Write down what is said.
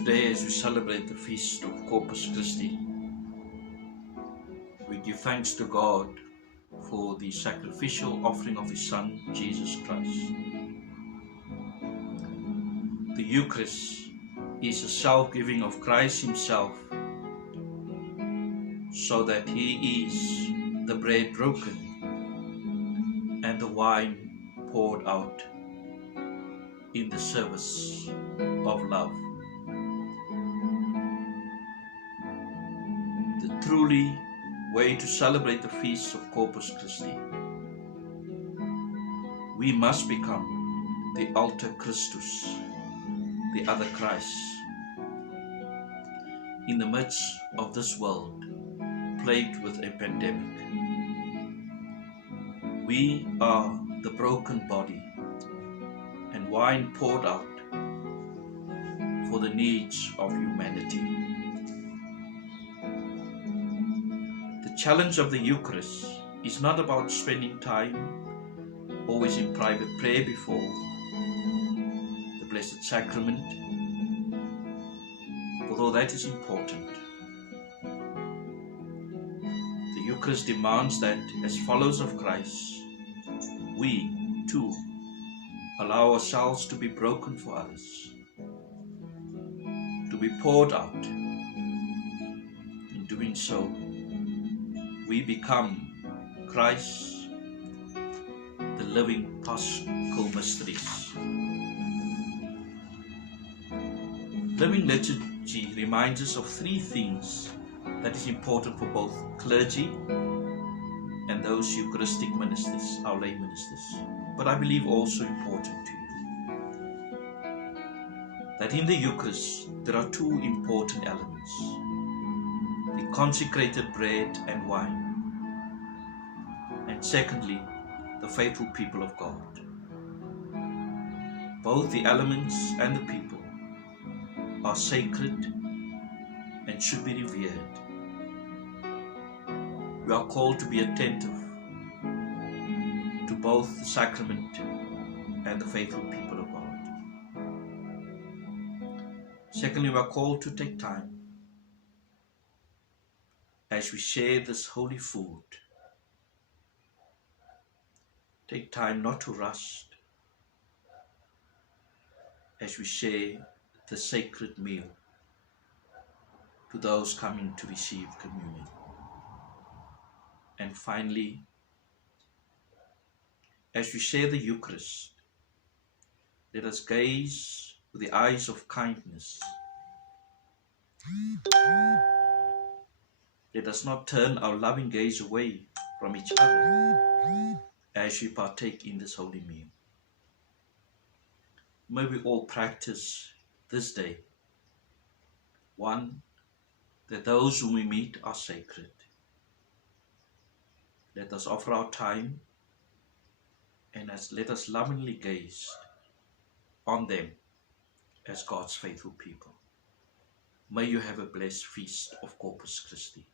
Today, as we celebrate the feast of Corpus Christi, we give thanks to God for the sacrificial offering of His Son, Jesus Christ. The Eucharist is a self-giving of Christ Himself, so that He is the bread broken and the wine poured out in the service of love. The truly way to celebrate the feast of Corpus Christi, we must become the alter Christus, the other Christ, in the midst of this world plagued with a pandemic. We are the broken body and wine poured out for the needs of humanity. The challenge of the Eucharist is not about spending time always in private prayer before the Blessed Sacrament, although that is important. The Eucharist demands that, as followers of Christ, we too allow ourselves to be broken for others, to be poured out. In doing so, we become Christ, the living Paschal mysteries. Living liturgy reminds us of three things that is important for both clergy and those Eucharistic ministers, our lay ministers, but I believe also important to you. That in the Eucharist there are two important elements: the consecrated bread and wine, and secondly, the faithful people of God. Both the elements and the people are sacred and should be revered. We are called to be attentive to both the sacrament and the faithful people of God. Secondly, we are called to take time as we share this holy food. Take time not to rush as we share the sacred meal to those coming to receive communion. And finally, as we share the Eucharist, let us gaze with the eyes of kindness. Let us not turn our loving gaze away from each other as we partake in this holy meal. May we all practice this day, one, that those whom we meet are sacred. Let us offer our time and let us lovingly gaze on them as God's faithful people. May you have a blessed feast of Corpus Christi.